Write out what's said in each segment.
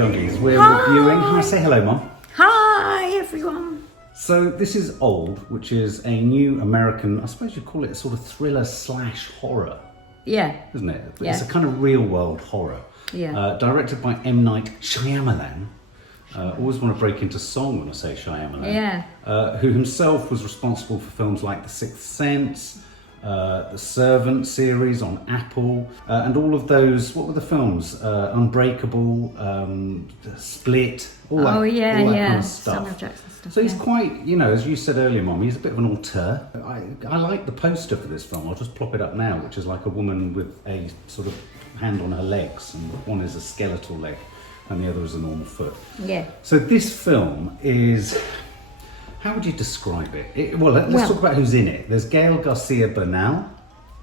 on, Junkies. We're Hi. reviewing... Hi, say hello, Mum. Hi, everyone. So this is Old, which is a new American, I suppose you'd call it a sort of thriller slash horror, Yeah. isn't it? Yeah. It's a kind of real world horror. Yeah. Directed by M. Night Shyamalan. Always want to break into song when I say Shyamalan. Yeah. Who himself was responsible for films like The Sixth Sense, the Servant series on Apple, and all of those, what were the films? Unbreakable, Split, all that, Oh, yeah, all that yeah. kind of stuff. Samuel Jackson stuff. So he's yeah. quite, you know, as you said earlier, Mum, he's a bit of an auteur. I like the poster for this film. I'll just plop it up now, which is like a woman with a sort of hand on her legs, and one is a skeletal leg and the other is a normal foot. Yeah. So this film is, how would you describe it? Let's talk about who's in it. There's Gael García Bernal.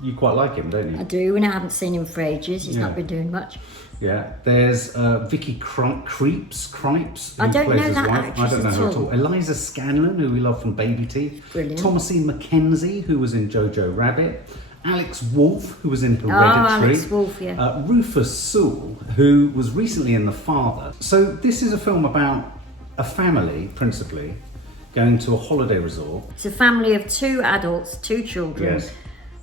You quite like him, don't you? I do, and I haven't seen him for ages. He's not been doing much. Yeah. There's Vicky Krieps, who I don't plays know his that wife. actress I don't know her at all. Eliza Scanlen, who we love from Baby Teeth. Brilliant. Thomasin McKenzie, who was in Jojo Rabbit. Alex Wolff, who was in Hereditary. Alex Wolff, yeah. Rufus Sewell, who was recently in The Father. So this is a film about a family, principally, going to a holiday resort. It's a family of 2 adults, 2 children. Yes.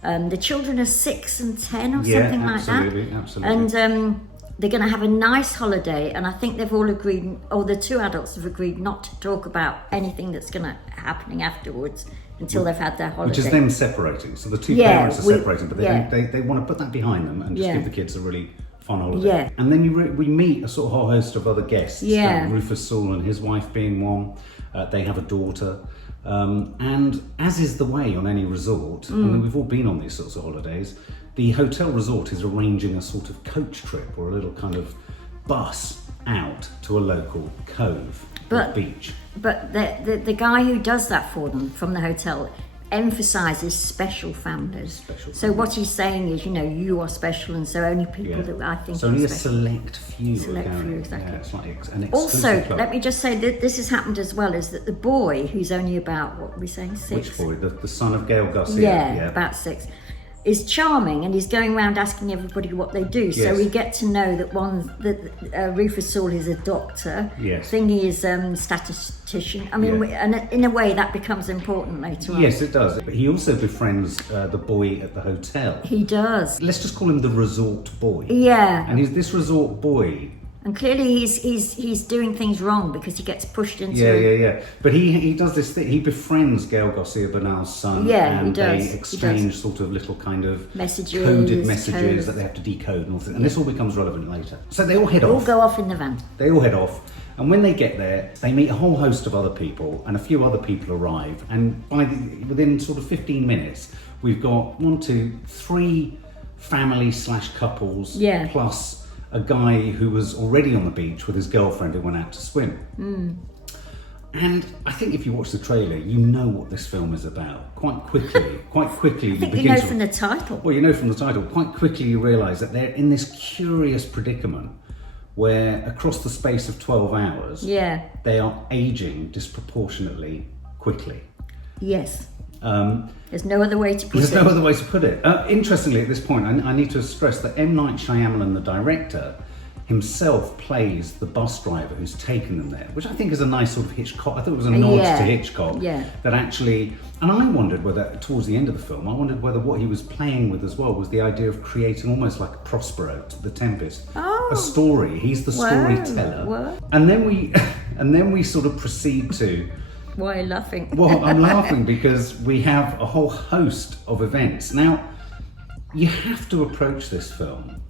The children are 6 and 10 or Yeah, something like that. absolutely. And they're going to have a nice holiday, and I think they've all agreed, or the 2 adults have agreed not to talk about anything that's going to happening afterwards until they've had their holiday. Which is them separating. So the 2 parents are separating, but they want to put that behind them and just give the kids a really fun holiday. Yeah. And then we meet a sort of whole host of other guests. Yeah. Rufus Sewell and his wife being one. They have a daughter. And as is the way on any resort, I mean, we've all been on these sorts of holidays, the hotel resort is arranging a sort of coach trip or a little kind of bus out to a local cove or beach. But the guy who does that for them from the hotel emphasises special families. So what he's saying is, you know, you are special, and so only people that I think so only are a special. select few. Exactly. Yeah, it's like an exclusive Also, club. let me just say that this has happened as well, is that the boy, who's only about, what were we saying, 6? Which boy? The son of Gael Garcia? Yeah, about 6. Is charming, and he's going around asking everybody what they do. So Yes. we get to know that Rufus Sewell is a doctor. Yes. Thingy is statistician. I mean, and in a way that becomes important later on. Yes, it does. But he also befriends the boy at the hotel. He does. Let's just call him the resort boy. Yeah. And he's this resort boy. And clearly he's doing things wrong because he gets pushed into. Yeah. But he does this thing. He befriends Gael Garcia Bernal's son. Yeah, and he does. they exchange sort of little kind of Messages, coded messages codes. that they have to decode and all that. And this all becomes relevant later. So they all head They all off. go off in the van. They all head off, and when they get there, they meet a whole host of other people, and a few other people arrive. And within sort of 15 minutes, we've got 1, 2, 3 family / couples, plus a guy who was already on the beach with his girlfriend who went out to swim. And I think if you watch the trailer, you know what this film is about. Quite quickly, I think you know from the title. Well, you know from the title. Quite quickly, you realise that they're in this curious predicament where, across the space of 12 hours, they are aging disproportionately quickly. Yes. There's no other way to put it. There's no other way to put it. Interestingly, at this point, I need to stress that M. Night Shyamalan, the director, himself plays the bus driver who's taken them there, which I think is a nice sort of Hitchcock. I thought it was a nod to Hitchcock. That actually, and I wondered whether, towards the end of the film, whether what he was playing with as well was the idea of creating almost like a Prospero to The Tempest, a story. He's the storyteller, and then we sort of proceed to. Why are you laughing? Well, I'm laughing because we have a whole host of events. Now, you have to approach this film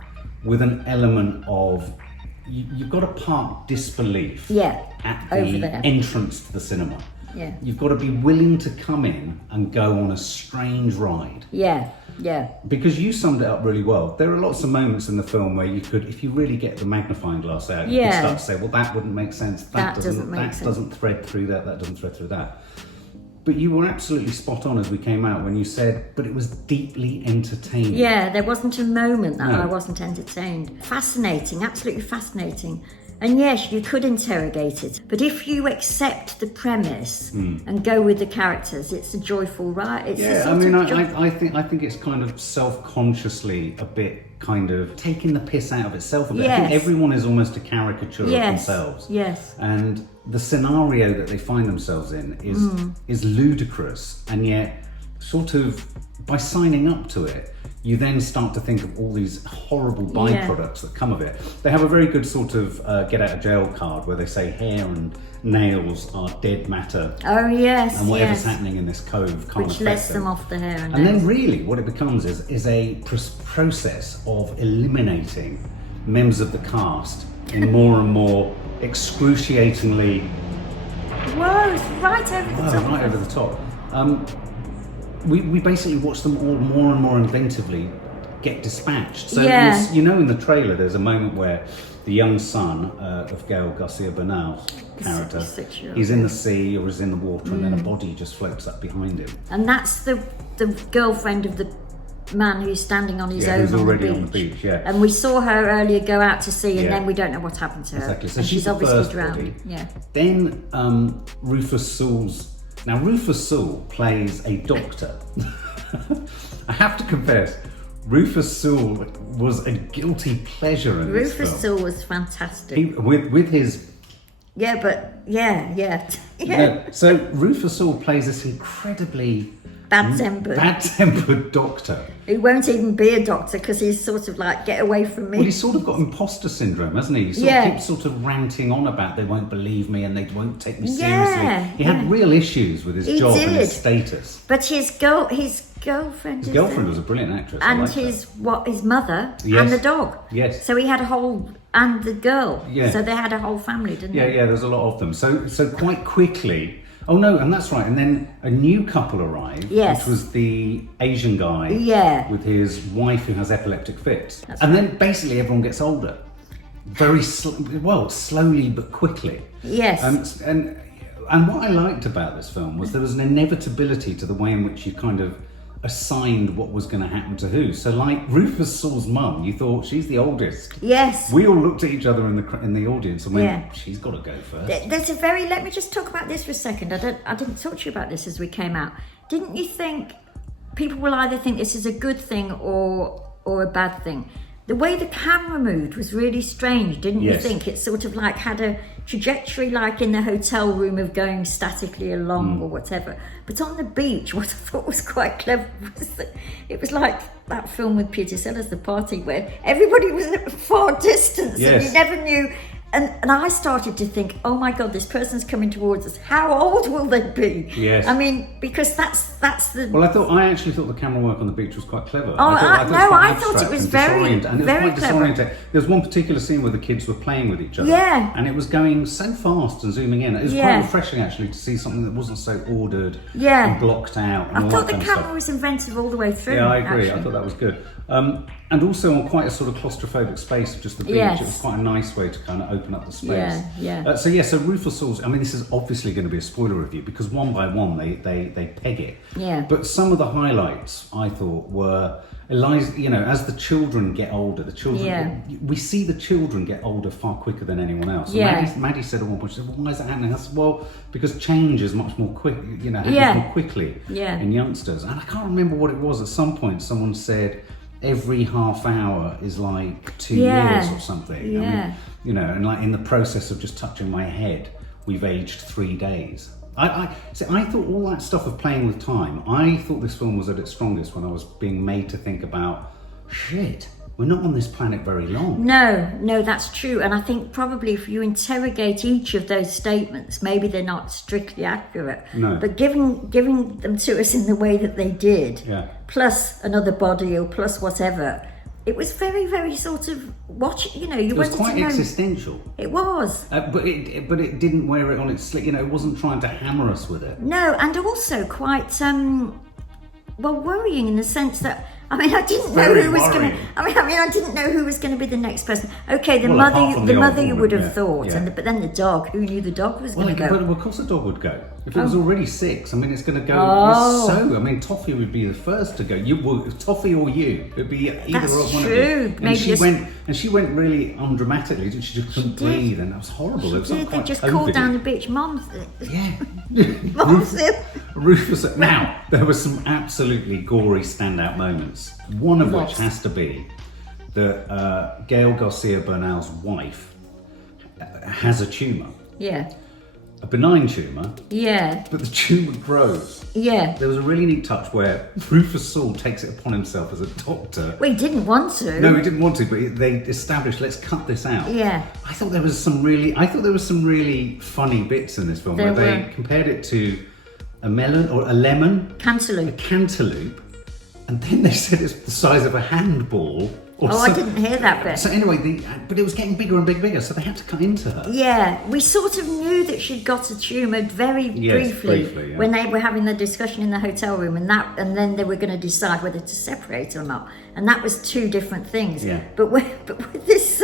with an element of, you've got to park disbelief at the entrance to the cinema. Yeah. You've got to be willing to come in and go on a strange ride. Yeah. Because you summed it up really well. There are lots of moments in the film where you could, if you really get the magnifying glass out, you could start to say, well, that wouldn't make sense. That doesn't thread through that. That doesn't thread through that. But you were absolutely spot on as we came out when you said, but it was deeply entertaining. Yeah, there wasn't a moment that I wasn't entertained. Fascinating, absolutely fascinating. And yes, you could interrogate it, but if you accept the premise and go with the characters, it's a joyful ride. It's Yeah, I mean, I think it's kind of self-consciously a bit kind of taking the piss out of itself a bit. I think everyone is almost a caricature of themselves. Yes. And the scenario that they find themselves in is ludicrous, and yet sort of by signing up to it, you then start to think of all these horrible byproducts that come of it. They have a very good sort of get out of jail card where they say hair and nails are dead matter. Oh yes, and whatever's happening in this cove can't which affect lets them. them off the hair and And nails. then really what it becomes is a process of eliminating members of the cast in more and more excruciatingly... Whoa, it's right over the top. Right over the top. We basically watch them all more and more inventively get dispatched. So you know, in the trailer there's a moment where the young son of Gael García Bernal's character, he's in the sea or is in the water, and then a body just floats up behind him. And that's the girlfriend of the man who's standing on his own who's already on the beach. And we saw her earlier go out to sea, and then we don't know what happened to her. Exactly. So and she's the obviously first drowned. body. Yeah. Then Rufus Sewell's... Now, Rufus Sewell plays a doctor. I have to confess, Rufus Sewell was a guilty pleasure in this film. Rufus Sewell was fantastic. With his... Yeah, but yeah. So Rufus Sewell plays this incredibly... Bad-tempered doctor. Who won't even be a doctor because he's sort of like, get away from me. Well, he's sort of got imposter syndrome, hasn't he? He keeps sort of ranting on about they won't believe me and they won't take me seriously. He had real issues with his job and his status. But his girlfriend was a brilliant actress. And his mother and the dog. Yes. So he had a whole... And the girl. Yeah. So they had a whole family, didn't they? Yeah, there's a lot of them. So quite quickly... Oh no, and that's right. And then a new couple arrived, which was the Asian guy with his wife who has epileptic fits. Then basically everyone gets older, very slowly but quickly. Yes. And what I liked about this film was there was an inevitability to the way in which you kind of assigned what was going to happen to who. So like Rufus Sewell's mum, you thought she's the oldest. Yes. We all looked at each other in the audience and went, she's got to go first. Let me just talk about this for a second. I didn't talk to you about this as we came out. Didn't you think people will either think this is a good thing or a bad thing? The way the camera moved was really strange, didn't you think? It sort of like had a trajectory like in the hotel room of going statically along or whatever. But on the beach, what I thought was quite clever was that it was like that film with Peter Sellers, The Party, where everybody was at a far distance and you never knew. And I started to think, oh my God, this person's coming towards us. How old will they be? Yes. I mean, because that's the... Well, I actually thought the camera work on the beach was quite clever. I thought it was very quite clever. There was one particular scene where the kids were playing with each other. Yeah. And it was going so fast and zooming in. It was quite refreshing actually to see something that wasn't so ordered and blocked out. And I thought the camera was inventive all the way through. Yeah, I agree. Actually. I thought that was good. And also on quite a sort of claustrophobic space of just the beach. It was quite a nice way to kind of open up the space. So Rufus Sewell's, I mean, this is obviously going to be a spoiler review because one by one they peg it. Yeah. But some of the highlights I thought were Eliza, as the children get older, we see the children get older far quicker than anyone else. Maddie said at one point, she said, well, why is that happening? I said, well, because change is much more quick, happens more quickly in youngsters. And I can't remember what it was. At some point, someone said, every half hour is like 2 years or something. Yeah. I mean, and like in the process of just touching my head, we've aged 3 days. I thought all that stuff of playing with time, I thought this film was at its strongest when I was being made to think about, shit, we're not on this planet very long. No, that's true. And I think probably if you interrogate each of those statements, maybe they're not strictly accurate. No. But giving them to us in the way that they did, plus another body or plus whatever, it was very, very sort of it was quite existential. It was. But it didn't wear it on its sleeve. It wasn't trying to hammer us with it. No, and also quite worrying in the sense that I didn't know who was going to. I didn't know who was going to be the next person. Okay, the mother you would have thought, but then the dog. Who knew the dog was going to go? But of course the dog would go. If it was already 6, I mean, it's going to go. I mean, Toffee would be the first to go. Toffee or you. It'd be either That's or one true. of you. And she went really undramatically. She just couldn't breathe, and that was horrible. It was They just called down the bitch, Mom's. Yeah. Mom's Rufus. Now, there were some absolutely gory standout moments. One of which has to be that Gael García Bernal's wife has a tumour. Yeah. A benign tumour. Yeah. But the tumour grows. Yeah. There was a really neat touch where Rufus Sewell takes it upon himself as a doctor. Well, he didn't want to. No, he didn't want to, but they established, let's cut this out. Yeah. I thought there was some really funny bits in this film where they compared it to a melon or a lemon. Cantaloupe. A cantaloupe. And then they said it's the size of a handball. I didn't hear that bit. So anyway, but it was getting bigger and bigger, so they had to cut into her. Yeah, we sort of knew that she'd got a tumour very briefly when they were having the discussion in the hotel room, and then they were going to decide whether to separate or not, and that was 2 different things. Yeah. But with this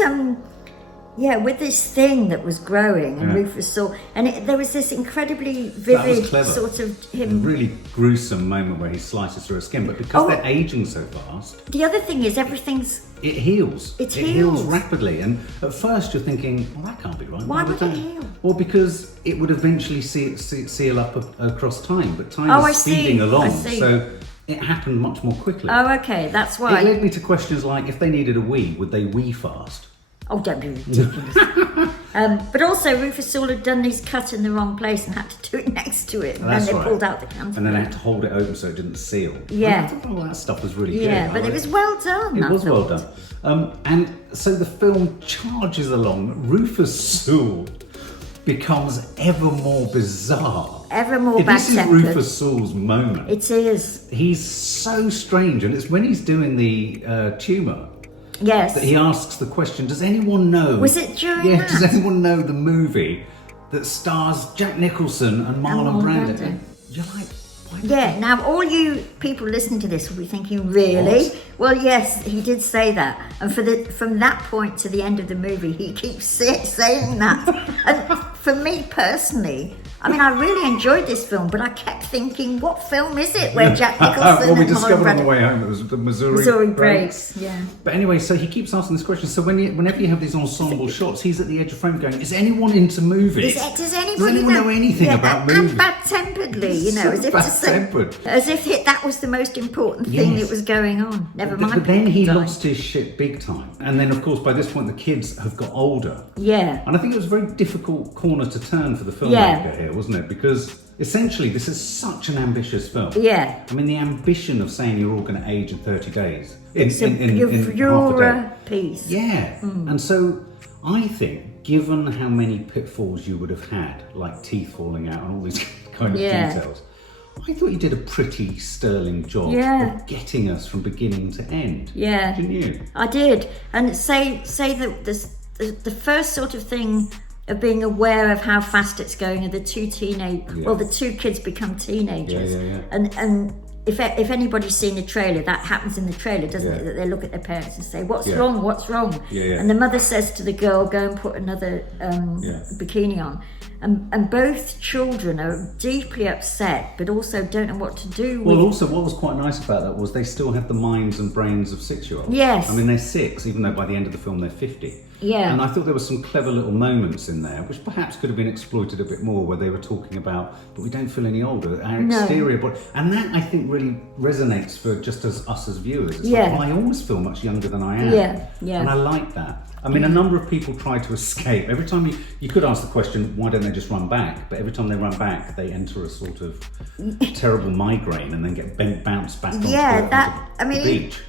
with this thing that was growing, and Rufus saw, and there was this incredibly vivid sort of him. A really gruesome moment where he slices through her skin, but because they're aging so fast. The other thing is it heals. It heals rapidly, and at first you're thinking, well, that can't be right. Why would it heal? Well, because it would eventually seal up across time, but time is speeding along, so it happened much more quickly. Oh, okay, that's why. It led me to questions like, if they needed a wee, would they wee fast? Oh, don't be ridiculous. But also, Rufus Sewell had done his cut in the wrong place and had to do it next to it. And then they pulled out the cantaloupe. And then they had to hold it open so it didn't seal. Yeah. I thought all that stuff was really good. Yeah, but it was well done. It was well done. And so the film charges along. Rufus Sewell becomes ever more bizarre. Ever more This bad-tempered. is Rufus Sewell's moment. It is. He's so strange. And it's when he's doing the tumour. Yes. That he asks the question, does anyone know... Was it during that? Does anyone know the movie that stars Jack Nicholson and Marlon Brando? You're like, why? Yeah, now all you people listening to this will be thinking, really? What? Well, yes, he did say that. And from that point to the end of the movie, he keeps saying that. And for me personally... I mean, I really enjoyed this film, but I kept thinking, what film is it where Jack Nicholson well, we and discovered Marlon on the Brando... way home it was the Missouri Breaks. Yeah. But anyway, so he keeps asking this question. So whenever you have these ensemble shots, he's at the edge of frame going, is anyone into movies? Does anyone know anything about movies? And bad-temperedly, you know, So bad-tempered. as if that was the most important thing that was going on. Never mind. But then he lost his shit big time. And then, of course, by this point, the kids have got older. Yeah. And I think it was a very difficult corner to turn for the filmmaker here, wasn't it? Because essentially, this is such an ambitious film. Yeah. I mean, the ambition of saying you're all going to age in 30 days. It's a pure piece. Yeah. And so I think, given how many pitfalls you would have had, like teeth falling out and all these kind of details, I thought you did a pretty sterling job of getting us from beginning to end. Yeah. Didn't you? I did. And say that the first sort of thing of being aware of how fast it's going, and the 2 the 2 kids become teenagers. And if anybody's seen the trailer, that happens in the trailer, doesn't it? That they look at their parents and say, what's wrong? And the mother says to the girl, go and put another bikini on. And both children are deeply upset, but also don't know what to do with. Well, also, what was quite nice about that was they still have the minds and brains of 6-year-olds. Yes. I mean, they're 6, even though by the end of the film they're 50. Yeah. And I thought there were some clever little moments in there, which perhaps could have been exploited a bit more, where they were talking about, but we don't feel any older, our exterior body. And that, I think, really resonates for just as us as viewers. It's like, well, I always feel much younger than I am. Yeah. And I like that. I mean, a number of people try to escape. Every time you could ask the question, why don't they just run back? But every time they run back, they enter a sort of terrible migraine and then get bounced back onto the beach.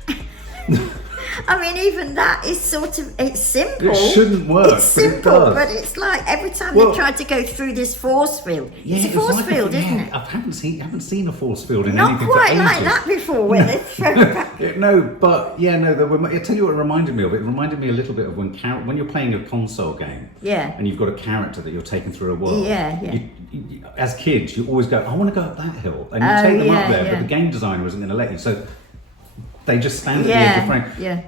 I mean, even that is sort of, it's simple. It shouldn't work, it's simple, but it does. But it's like every time they try to go through this force field. It's a force field, isn't it? I haven't seen a force field in Not anything quite for ages. like that before, when they throw back. I tell you what it reminded me of. It reminded me a little bit of when you're playing a console game. Yeah. And you've got a character that you're taking through a world. Yeah. You, as kids, you always go, I want to go up that hill. And you take them up there, but the game designer isn't going to let you. So they just stand at the edge of the frame. Yeah.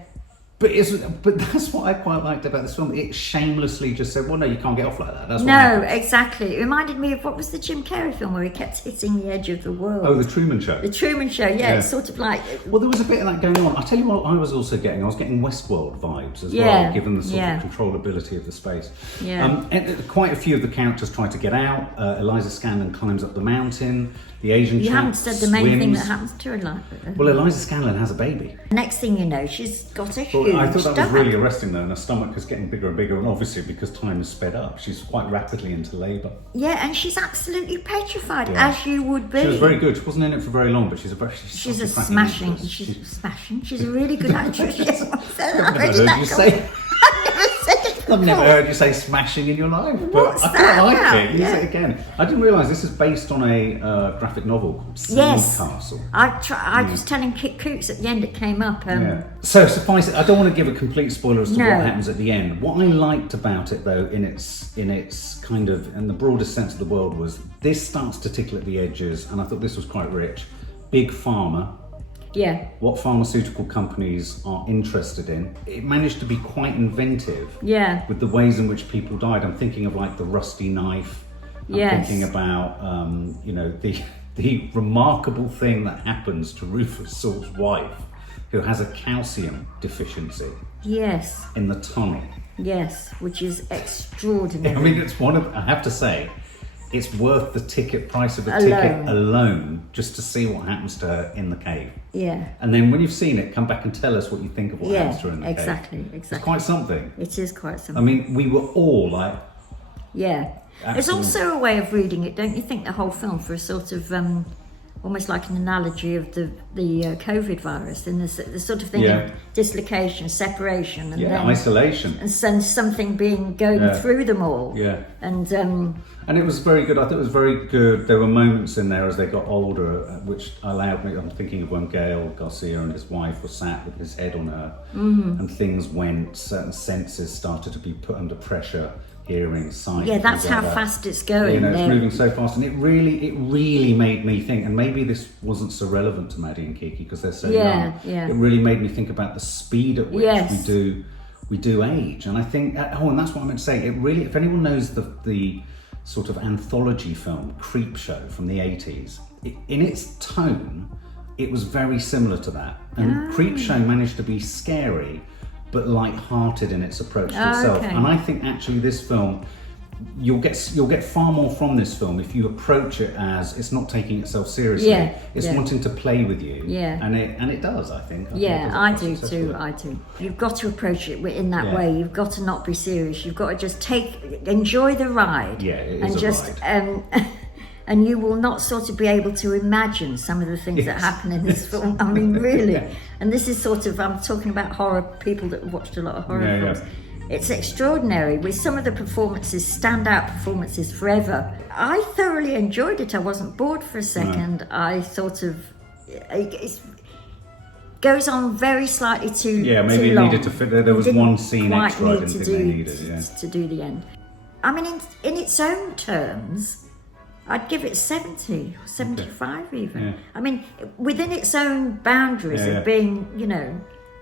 But that's what I quite liked about this film. It shamelessly just said, well, no, you can't get off like that. That's what No, happens. exactly. It reminded me of, what was the Jim Carrey film where he kept hitting the edge of the world? Oh, The Truman Show. The Truman Show, yeah. It's sort of like... Well, there was a bit of that going on. I'll tell you what I was also getting. I was getting Westworld vibes as Yeah, well, given the sort yeah. of controllability of the space. Yeah. And quite a few of the characters try to get out. Eliza Scanlen climbs up the mountain. The Asian You chap haven't said the main thing swims. that happens to her life. Well, Eliza Scanlen has a baby. Next thing you know, she's got a huge Well, I thought that stomach. was really arresting, though, and her stomach is getting bigger and bigger, and obviously because time has sped up, she's quite rapidly into labour. Yeah, and she's absolutely petrified, Yeah. as you would be. She was very good. She wasn't in it for very long, but she's a She's a such cracking smashing. actress. She's a really good actress. Yes, I've never heard you say. I've never heard you say smashing in your life, but What's I quite that like about? it. Use Yeah. it again. I didn't realise this is based on a graphic novel called Yes. Sandcastle. Hmm. I was telling Kit Coops at the end. It came up. Yeah. So suffice it, I don't want to give a complete spoiler as to No. what happens at the end. What I liked about it, though, in its kind of, in the broadest sense of the word, was this starts to tickle at the edges, and I thought this was quite rich. Big Pharma, Yeah, what pharmaceutical companies are interested in. It managed to be quite inventive yeah, with the ways in which people died. I'm thinking of like the rusty knife. I'm Yes. thinking about the remarkable thing that happens to Rufus Sewell's wife, who has a calcium deficiency yes, in the tummy. yes, which is extraordinary. I mean, it's I have to say, it's worth the ticket price of a Alone. ticket alone just to see what happens to her in the cave. Yeah, And then when you've seen it, come back and tell us what you think of what happens to her in the exactly, cave. exactly. It's quite something. It is quite I something. mean, we were all like, Yeah. There's Absolutely. also a way of reading it, don't you think, the whole film, for a sort of almost like an analogy of the COVID virus, and the sort of thing Yeah. of dislocation, separation, and yeah, then isolation. and then something being going Yeah. through them all. Yeah. And And it was very good. I thought it was very good. There were moments in there as they got older, which allowed me. I'm thinking of when Gael García and his wife were sat with his head on her, and things went. Certain senses started to be put under pressure. Hearing, sight. yeah, that's things how like that. fast it's going. You know, it's They're- moving so fast, and it really made me think. And maybe this wasn't so relevant to Maddie and Kiki because they're so Yeah, young. yeah. It really made me think about the speed at which Yes. we do age. And I think, and that's what I meant to say. It really, if anyone knows the sort of anthology film Creep Show from the 80s, in its tone, it was very similar to that. And Creep Show managed to be scary, but light-hearted in its approach to itself. okay. And I think actually this film, you'll get far more from this film if you approach it as it's not taking itself seriously. Yeah, It's yeah. wanting to play with you. Yeah. And it does, I think. think it Yeah, does it I quite do successfully. too. I do. You've got to approach it in that Yeah. way. You've got to not be serious. You've got to just enjoy the ride. Yeah, it is and a just, ride. and you will not sort of be able to imagine some of the things that Yes. happen in this film. I mean, really. And this is sort of, I'm talking about horror, people that have watched a lot of horror Yeah, films. yeah. It's extraordinary with some of the performances, standout performances forever. I thoroughly enjoyed it. I wasn't bored for a second. I sort of, it goes on very slightly too Yeah, maybe too it long. needed to fit there. There was Didn't one scene quite extra I need didn't to think they do- needed, yeah. to do the end. I mean, in its own terms, I'd give it 70 or 75 even. Yeah. I mean, within its own boundaries Yeah, yeah. of being,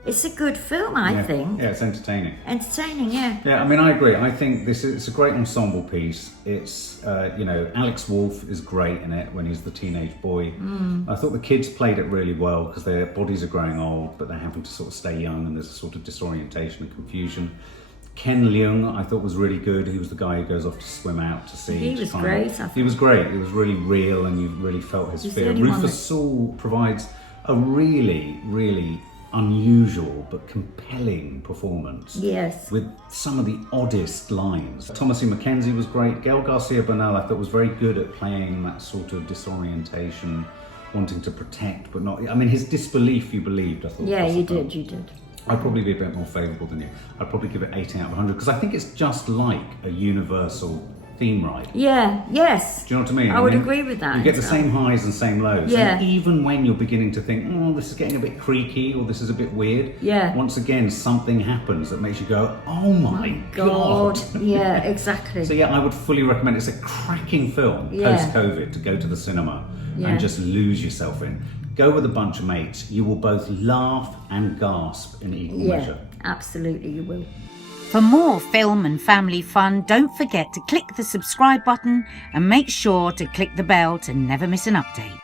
it's a good film, I Yeah. think. Yeah, it's entertaining. Entertaining, yeah. Yeah, I mean, I agree. I think it's a great ensemble piece. It's, Alex Wolff is great in it when he's the teenage boy. I thought the kids played it really well because their bodies are growing old, but they're having to sort of stay young, and there's a sort of disorientation and confusion. Ken Leung, I thought was really good. He was the guy who goes off to swim out to sea. He to was try great, I and- thought. He was great. It was really real, and you really felt his He's the fear. only one Rufus Sewell provides a really, really unusual but compelling performance. Yes. With some of the oddest lines. Thomasin McKenzie was great. Gael García Bernal, I thought, was very good at playing that sort of disorientation, wanting to protect but not. I mean, his disbelief, you believed, I thought. Yeah, was you the film. did, you did. I'd probably be a bit more favourable than you. I'd probably give it 80 out of 100 because I think it's just like a universal theme ride. Yeah, yes. Do you know what I mean? I would agree with that. You get the same highs and same lows. Yeah. And even when you're beginning to think, oh, this is getting a bit creaky or this is a bit weird, Yeah. once again, something happens that makes you go, oh my God. Yeah, exactly. So yeah, I would fully recommend it. It's a cracking film, Yeah. post-COVID, to go to the cinema Yeah. and just lose yourself in. Go with a bunch of mates. You will both laugh and gasp in equal Yeah, measure. Absolutely, you will. For more film and family fun, don't forget to click the subscribe button and make sure to click the bell to never miss an update.